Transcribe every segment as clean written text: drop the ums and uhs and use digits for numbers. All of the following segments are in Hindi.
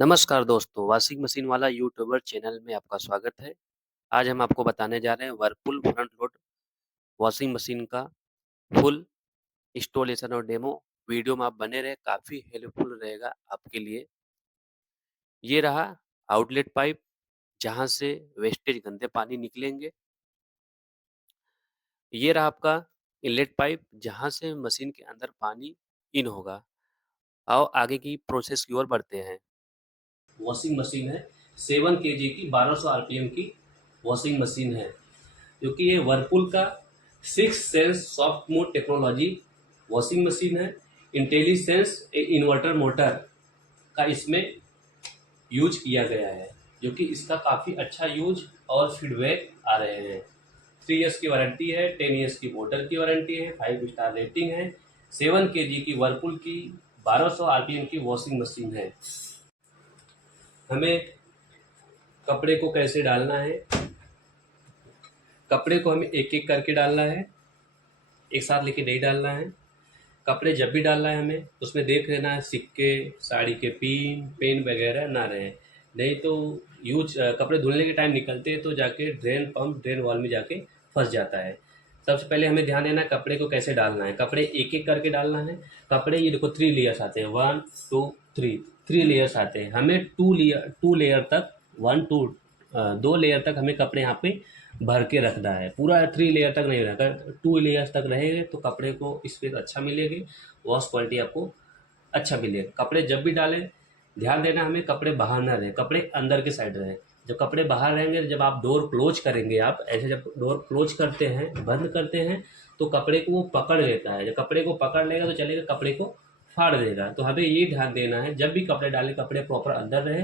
नमस्कार दोस्तों, वॉशिंग मशीन वाला यूट्यूबर चैनल में आपका स्वागत है। आज हम आपको बताने जा रहे हैं Whirlpool front load washing machine का फुल इंस्टॉलेशन और डेमो। वीडियो में आप बने रहे, काफ़ी हेल्पफुल रहेगा आपके लिए। ये रहा आउटलेट पाइप, जहाँ से वेस्टेज गंदे पानी निकलेंगे। ये रहा आपका इनलेट पाइप, जहाँ से मशीन के अंदर पानी इन होगा। आओ आगे की प्रोसेस की ओर बढ़ते हैं। वॉशिंग मशीन है 7 केजी की, 1200 आरपीएम की वॉशिंग मशीन है, क्योंकि ये वर्लपूल का 6 sense soft mode technology washing machine है। इंटेलिसेंस इन्वर्टर मोटर का इसमें यूज किया गया है, जो कि इसका काफ़ी अच्छा यूज और फीडबैक आ रहे हैं। 3 ईयर्स की वारंटी है, 10 ईयर्स की मोटर की वारंटी है, 5 स्टार रेटिंग है। 7 केजी की वर्लपूल की 1200 आरपीएम की वॉशिंग मशीन है। हमें कपड़े को कैसे डालना है? कपड़े को हमें एक एक करके डालना है, एक साथ लेके नहीं डालना है। कपड़े जब भी डालना है हमें उसमें देख लेना है सिक्के, साड़ी के पिन, पेन वगैरह ना रहे, नहीं तो कपड़े धुलने के टाइम निकलते हैं तो जाके ड्रेन वॉल में जाके फंस जाता है। सबसे पहले हमें ध्यान देना है कपड़े को कैसे डालना है। कपड़े एक एक करके डालना है। कपड़े ये देखो 3 लेयर्स आते हैं, 1 2 3, 3 लेयर्स आते हैं। हमें 2 लेयर तक, 2 लेयर तक हमें कपड़े यहाँ पे भर के रखना है। पूरा 3 लेयर तक नहीं रखा, 2 लेयर्स तक रहेंगे तो कपड़े को स्पेस अच्छा मिलेगी, वॉश क्वालिटी आपको अच्छा मिलेगा। कपड़े जब भी डालें ध्यान देना हमें कपड़े बाहर ना रहें, कपड़े अंदर के साइड रहें। जब कपड़े बाहर रहेंगे, जब आप डोर क्लोज करेंगे, आप ऐसे जब डोर क्लोज करते हैं, बंद करते हैं, तो कपड़े को वो पकड़ लेता है। जब कपड़े को पकड़ लेगा तो चलेगा, कपड़े को फाड़ देगा। तो हमें ये ध्यान देना है जब भी कपड़े डालें, कपड़े प्रॉपर अंदर रहे,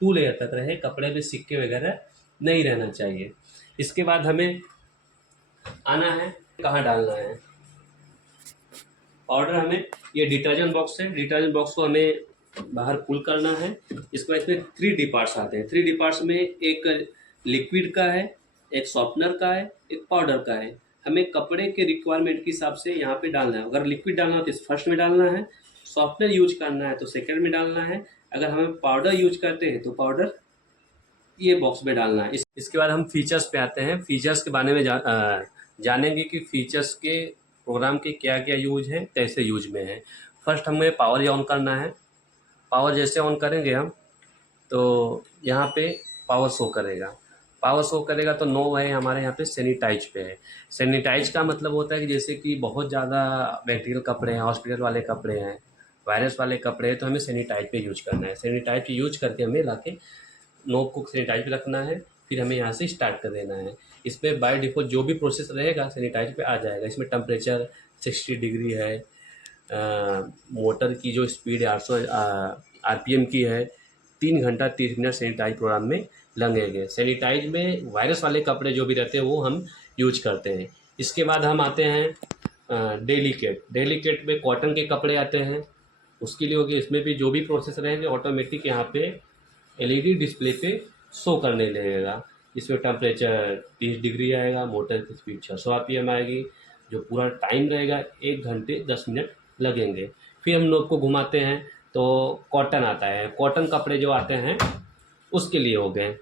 2 लेयर तक रहे, कपड़े में सिक्के वगैरह नहीं रहना चाहिए। इसके बाद हमें आना है कहाँ डालना है। ऑर्डर हमें ये डिटर्जेंट बॉक्स है, डिटर्जेंट बॉक्स को हमें बाहर पुल करना है। इसके बाद इसमें 3 डी पार्ट्स आते हैं। 3 डी पार्ट्स में एक लिक्विड का है, एक सॉफ्टनर का है, एक पाउडर का है। हमें कपड़े के रिक्वायरमेंट के हिसाब से यहाँ पे डालना है। अगर लिक्विड डालना हो तो इस फर्स्ट में डालना है, सॉफ्टनर यूज करना है तो सेकेंड में डालना है, अगर हमें पाउडर यूज करते हैं तो पाउडर ये बॉक्स में डालना है। इसके बाद हम फीचर्स पे आते हैं। फीचर्स के बारे में जानेंगे कि फीचर्स के प्रोग्राम के क्या क्या यूज है, कैसे यूज में है। फर्स्ट हमें पावर ऑन करना है। पावर जैसे ऑन करेंगे हम तो यहाँ पे पावर शो करेगा। पावर शो करेगा तो नो है, हमारे यहाँ पे सैनिटाइज पे है। सैनिटाइज का मतलब होता है कि जैसे कि बहुत ज़्यादा बैक्टीरियल कपड़े हैं, हॉस्पिटल वाले कपड़े हैं, वायरस वाले कपड़े हैं, तो हमें सैनिटाइज पे यूज करना है। सैनिटाइज यूज करके हमें लाके नोब को सैनिटाइज पे रखना है, फिर हमें यहाँ से स्टार्ट कर देना है। इसमें बाय डिफ़ॉल्ट जो भी प्रोसेस रहेगा सैनिटाइज पे आ जाएगा। इसमें टेम्परेचर 60 डिग्री है, मोटर की जो स्पीड है 800 आरपीएम की है। 3 घंटा 30 मिनट सैनिटाइज प्रोग्राम में लगेंगे। सैनिटाइज में वायरस वाले कपड़े जो भी रहते हैं वो हम यूज करते हैं। इसके बाद हम आते हैं डेली किट। डेली किट में कॉटन के कपड़े आते हैं, उसके लिए होगी। इसमें भी जो भी प्रोसेस रहेंगे ऑटोमेटिक यहाँ पे एलईडी डिस्प्ले पे शो करने लगेगा। इसमें टेम्परेचर 30 डिग्री आएगा, मोटर की स्पीड 600 आरपीएम आएगी। जो पूरा टाइम रहेगा 1 घंटे 10 मिनट लगेंगे। फिर हम लोग को घुमाते हैं तो कॉटन आता है। कॉटन कपड़े जो आते हैं उसके लिए हो गए,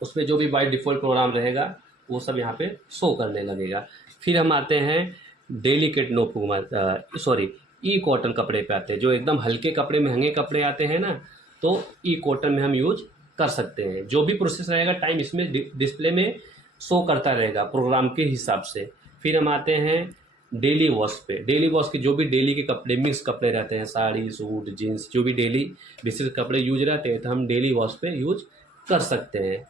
उसमें जो भी बाय डिफ़ॉल्ट प्रोग्राम रहेगा वो सब यहाँ पे शो करने लगेगा। फिर हम आते हैं डेलिकेट नोब को सॉरी ई कॉटन कपड़े पे आते हैं। जो एकदम हल्के कपड़े, महंगे कपड़े आते हैं ना, तो ई कॉटन में हम यूज कर सकते हैं। जो भी प्रोसेस रहेगा टाइम इसमें डिस्प्ले में शो करता रहेगा प्रोग्राम के हिसाब से। फिर हम आते हैं डेली वॉश पे। डेली वॉश के जो भी डेली के कपड़े, मिक्स कपड़े रहते हैं, साड़ी, सूट, जीन्स, जो भी डेली बेसिस कपड़े यूज रहते हैं तो हम डेली वॉश पे यूज कर सकते हैं।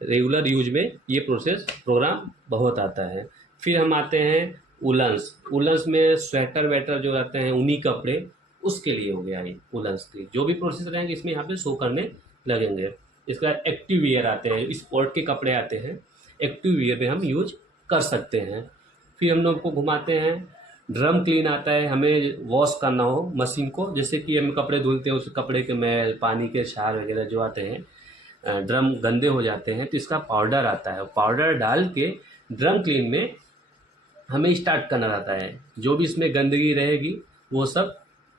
रेगुलर यूज में ये प्रोग्राम बहुत आता है। फिर हम आते हैं वुलन्स। वुलन्स में स्वेटर वेटर जो रहते हैं, ऊनी कपड़े, उसके लिए हो गया ये वुलन्स की। जो भी प्रोसेस रहेंगे इसमें यहाँ पे शो करने लगेंगे। इसके बाद एक्टिव वियर आते हैं, स्पोर्ट के कपड़े आते हैं, एक्टिव वियर में हम यूज कर सकते हैं। फिर हम लोग को घुमाते हैं ड्रम क्लीन आता है। हमें वॉश करना हो मशीन को, जैसे कि हम कपड़े धुलते हैं, उस कपड़े के मैल, पानी के छार वगैरह जो आते हैं, ड्रम गंदे हो जाते हैं, तो इसका पाउडर आता है। पाउडर डाल के ड्रम क्लीन में हमें स्टार्ट करना रहता है। जो भी इसमें गंदगी रहेगी वो सब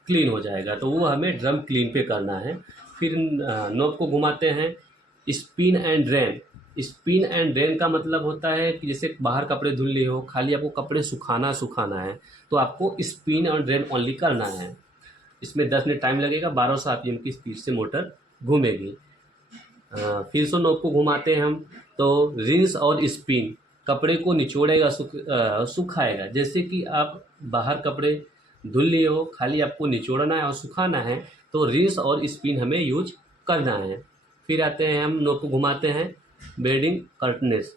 क्लीन हो जाएगा, तो वो हमें ड्रम क्लीन पे करना है। फिर नॉब को घुमाते हैं। Spin and drain, spin and drain का मतलब होता है कि जैसे बाहर कपड़े धुल लिए हो, खाली आपको कपड़े सुखाना है, तो आपको स्पिन और ड्रेन ओनली करना है। इसमें 10 मिनट टाइम लगेगा, 1200 आरपीएम की स्पीड से मोटर घूमेगी। फिर से नॉब को घुमाते हैं हम, तो रिंस और स्पिन, कपड़े को निचोड़ेगा, सुखाएगा। जैसे कि आप बाहर कपड़े धुल लिए हो, खाली आपको निचोड़ना है और सुखाना है, तो रिंस और स्पिन हमें यूज करना है। फिर आते हैं हम नॉब को घुमाते हैं, बेडिंग कर्टनेस,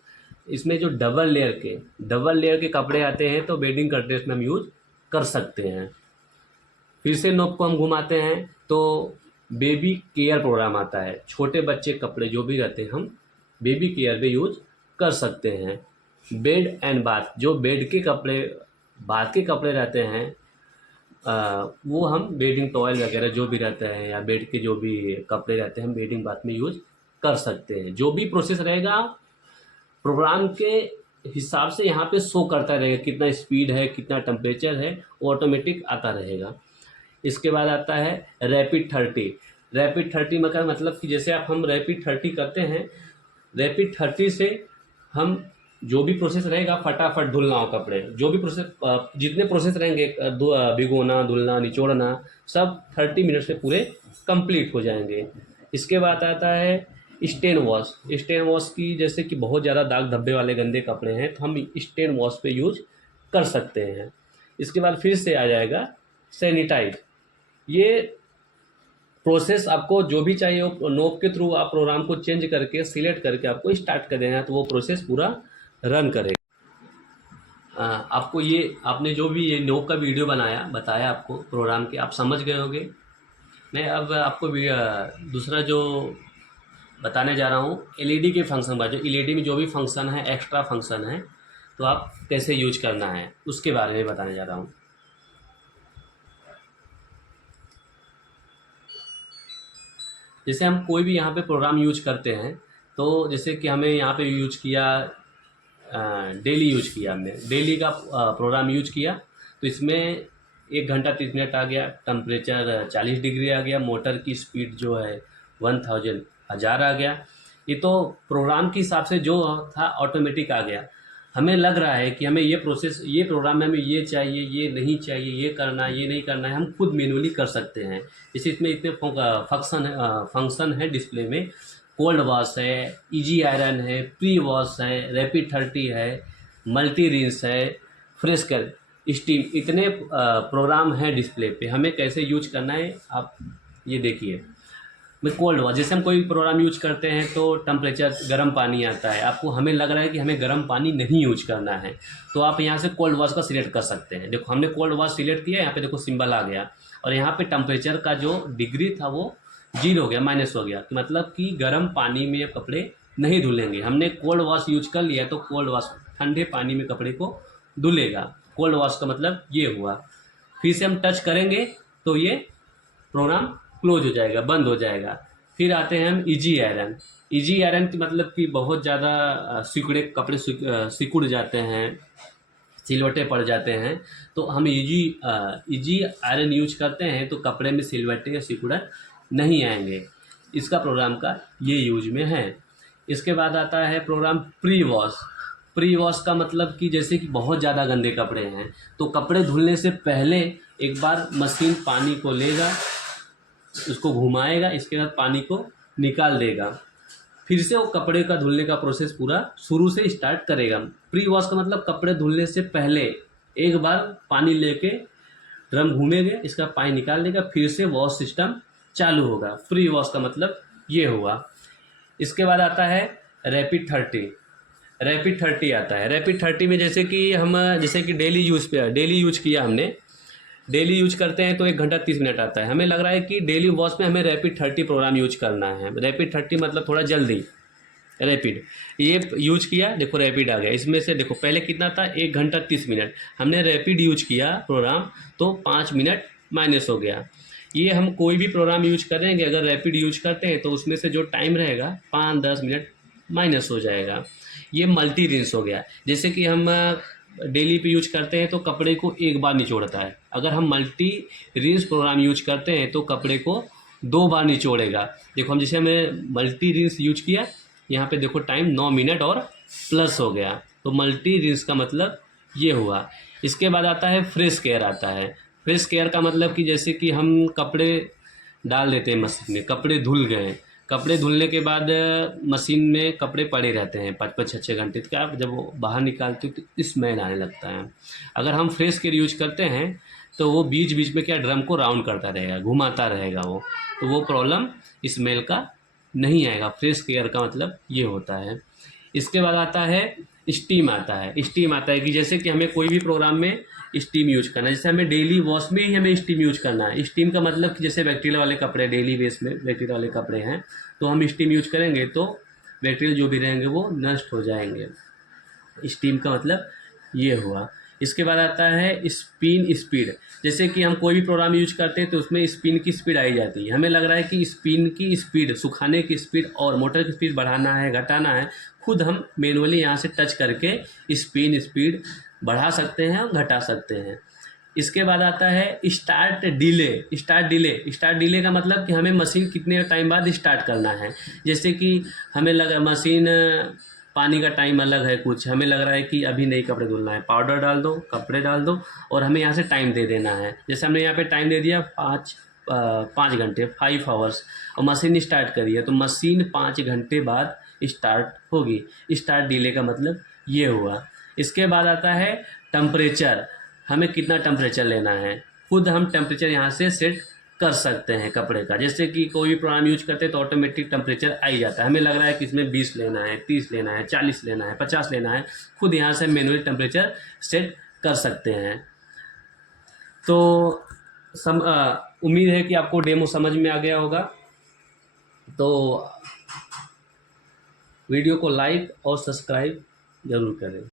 इसमें जो डबल लेयर के कपड़े आते हैं तो बेडिंग कर्टनेस में हम यूज कर सकते हैं। फिर से नॉब को हम घुमाते हैं तो बेबी केयर प्रोग्राम आता है। छोटे बच्चे कपड़े जो भी रहते हैं हम बेबी केयर में यूज कर सकते हैं। बेड एंड बाथ, जो बेड के कपड़े, बाथ के कपड़े रहते हैं वो हम बेडिंग टॉयल वगैरह जो भी रहता है या बेड के जो भी कपड़े रहते हैं हम बेडिंग बाथ में यूज कर सकते हैं। जो भी प्रोसेस रहेगा प्रोग्राम के हिसाब से यहाँ पे शो करता रहेगा, कितना स्पीड है, कितना टेम्परेचर है, वो ऑटोमेटिक आता रहेगा। इसके बाद आता है रैपिड 30। रैपिड 30 का मतलब कि जैसे हम रैपिड 30 करते हैं, रैपिड 30 से हम जो भी प्रोसेस रहेगा फटाफट धुलना हो कपड़े, जो भी प्रोसेस जितने प्रोसेस रहेंगे भिगोना, धुलना, निचोड़ना, सब 30 मिनट से पूरे कंप्लीट हो जाएंगे। इसके बाद आता है स्टेन वॉश। स्टेन वॉश की जैसे कि बहुत ज़्यादा दाग धब्बे वाले गंदे कपड़े हैं तो हम स्टेन वॉश पे यूज कर सकते हैं। इसके बाद फिर से आ जाएगा सैनिटाइज। ये प्रोसेस आपको जो भी चाहिए हो नॉब के थ्रू आप प्रोग्राम को चेंज करके सिलेक्ट करके आपको स्टार्ट कर देना है, तो वो प्रोसेस पूरा रन करेगा। आपको ये आपने जो भी ये नॉब का वीडियो बनाया बताया आपको प्रोग्राम के, आप समझ गए होंगे। मैं अब आपको दूसरा जो बताने जा रहा हूँ एलईडी के फंक्शन बारे, जो एलईडी में जो भी फंक्शन है, एक्स्ट्रा फंक्शन है, तो आप कैसे यूज करना है उसके बारे में बताने जा रहा हूँ। जैसे हम कोई भी यहाँ पे प्रोग्राम यूज करते हैं, तो जैसे कि हमें यहाँ पे यूज किया, डेली यूज किया, हमने डेली का प्रोग्राम यूज किया, तो इसमें 1 घंटा 30 मिनट आ गया, टेम्परेचर 40 डिग्री आ गया, मोटर की स्पीड जो है 1000 आ गया। ये तो प्रोग्राम के हिसाब से जो था ऑटोमेटिक आ गया। हमें लग रहा है कि हमें ये प्रोसेस, ये प्रोग्राम में हमें ये चाहिए, ये नहीं चाहिए, ये करना है, ये नहीं करना है, हम खुद मैनुअली कर सकते हैं। जैसे इसमें इतने फंक्शन है डिस्प्ले में, कोल्ड वॉश है, इजी आयरन है, प्री वॉश है, रैपिड 30 है, मल्टी रिंस है, फ्रेश कर स्टीम, इतने प्रोग्राम हैं डिस्प्ले पे। हमें कैसे यूज करना है आप ये देखिए। मैं कोल्ड वॉश, जैसे हम कोई प्रोग्राम यूज करते हैं तो टेम्परेचर गर्म पानी आता है, आपको हमें लग रहा है कि हमें गर्म पानी नहीं यूज करना है, तो आप यहाँ से कोल्ड वॉश का सिलेक्ट कर सकते हैं। देखो हमने कोल्ड वॉश सिलेक्ट किया, यहाँ पे देखो सिंबल आ गया, और यहाँ पे टेम्परेचर का जो डिग्री था वो 0 हो गया, माइनस हो गया, मतलब कि गर्म पानी में कपड़े नहीं धुलेंगे। हमने कोल्ड वॉश यूज कर लिया तो कोल्ड वॉश ठंडे पानी में कपड़े को धुलेगा। कोल्ड वॉश का मतलब ये हुआ। फिर से हम टच करेंगे तो ये प्रोग्राम क्लोज हो जाएगा, बंद हो जाएगा। फिर आते हैं हम इजी आयरन। इजी आयरन की मतलब कि बहुत ज़्यादा सिकुड़े कपड़े सिकुड़ जाते हैं, सिलवटें पड़ जाते हैं, तो हम इजी आयरन यूज करते हैं तो कपड़े में सिलवटें या सिकुड़न नहीं आएंगे। इसका प्रोग्राम का ये यूज में है। इसके बाद आता है programme pre wash. Pre wash का मतलब कि जैसे कि बहुत ज़्यादा गंदे कपड़े हैं तो कपड़े धुलने से पहले एक बार मशीन पानी को लेगा, उसको घुमाएगा, इसके बाद पानी को निकाल देगा, फिर से वो कपड़े का धुलने का प्रोसेस पूरा शुरू से स्टार्ट करेगा। प्री वॉश का मतलब कपड़े धुलने से पहले एक बार पानी लेके ड्रम घूमेंगे, इसका पानी निकाल देगा, फिर से वॉश सिस्टम चालू होगा। प्री वॉश का मतलब ये हुआ। इसके बाद आता है रैपिड 30। रैपिड 30 आता है। रैपिड 30 में जैसे कि डेली यूज किया हमने, डेली यूज करते हैं तो 1 घंटा 30 मिनट आता है। हमें लग रहा है कि डेली वॉश में हमें रैपिड 30 प्रोग्राम यूज करना है। रैपिड 30 मतलब थोड़ा जल्दी, रैपिड ये यूज किया, देखो रैपिड आ गया। इसमें से देखो पहले कितना था, 1 घंटा 30 मिनट, हमने रैपिड यूज किया प्रोग्राम तो 5 मिनट माइनस हो गया। ये हम कोई भी प्रोग्राम यूज करेंगे अगर रैपिड यूज करते हैं तो उसमें से जो टाइम रहेगा 5-10 मिनट माइनस हो जाएगा। ये मल्टी रिंस हो गया। जैसे कि हम डेली पे यूज करते हैं तो कपड़े को एक बार निचोड़ता है, अगर हम मल्टी रिंस प्रोग्राम यूज करते हैं तो कपड़े को 2 बार निचोड़ेगा। देखो हम जैसे हमें मल्टी रिंस यूज किया, यहाँ पे देखो टाइम 9 मिनट और प्लस हो गया, तो मल्टी रिंस का मतलब ये हुआ। इसके बाद आता है फ्रेश केयर आता है। फ्रेश केयर का मतलब कि जैसे कि हम कपड़े डाल देते हैं मशीन में, कपड़े धुल गए, कपड़े धुलने के बाद मशीन में कपड़े पड़े रहते हैं 5-5 6-6 घंटे, तो क्या जब वो बाहर निकालते हो तो स्मेल आने लगता है। अगर हम फ्रेश केयर यूज करते हैं तो वो बीच बीच में क्या ड्रम को राउंड करता रहेगा, घुमाता रहेगा वो, तो वो प्रॉब्लम स्मेल का नहीं आएगा। फ्रेश केयर का मतलब ये होता है। इसके बाद आता है स्टीम आता है। स्टीम आता है कि जैसे कि हमें कोई भी प्रोग्राम में स्टीम यूज करना है, जैसे हमें डेली वॉश में ही हमें स्टीम यूज करना है। स्टीम का मतलब कि जैसे बैक्टीरिया वाले कपड़े, डेली बेस में बैक्टीरिया वाले कपड़े हैं, तो हम स्टीम यूज करेंगे तो बैक्टीरिया जो भी रहेंगे वो नष्ट हो जाएंगे। स्टीम का मतलब ये हुआ। इसके बाद आता है स्पिन स्पीड। जैसे कि हम कोई भी प्रोग्राम यूज करते हैं तो उसमें स्पिन की स्पीड आई जाती है। हमें लग रहा है कि स्पिन की स्पीड, सुखाने की स्पीड और मोटर की स्पीड बढ़ाना है, घटाना है, खुद हम मैनुअली यहाँ से टच करके स्पिन स्पीड बढ़ा सकते हैं और घटा सकते हैं। इसके बाद आता है स्टार्ट डिले। स्टार्ट डिले का मतलब कि हमें मशीन कितने टाइम बाद स्टार्ट करना है। जैसे कि हमें लग मशीन पानी का टाइम अलग है, कुछ हमें लग रहा है कि अभी नहीं कपड़े धुलना है, पाउडर डाल दो, कपड़े डाल दो और हमें यहाँ से टाइम दे देना है। जैसे हमने यहाँ पे टाइम दे दिया 5 घंटे, 5 आवर्स, और मशीन स्टार्ट करी है तो मशीन 5 घंटे बाद स्टार्ट होगी। स्टार्ट डिले का मतलब ये हुआ। इसके बाद आता है टेम्परेचर। हमें कितना टेम्परेचर लेना है, खुद हम टेम्परेचर यहाँ से सेट कर सकते हैं कपड़े का। जैसे कि कोई भी प्रोग्राम यूज करते हैं तो ऑटोमेटिक टेम्परेचर आ ही जाता है। हमें लग रहा है कि इसमें 20 लेना है, 30 लेना है, 40 लेना है, 50 लेना है, खुद यहाँ से मैनुअली टेम्परेचर सेट कर सकते हैं। तो उम्मीद है कि आपको डेमो समझ में आ गया होगा। तो वीडियो को लाइक और सब्सक्राइब ज़रूर करें।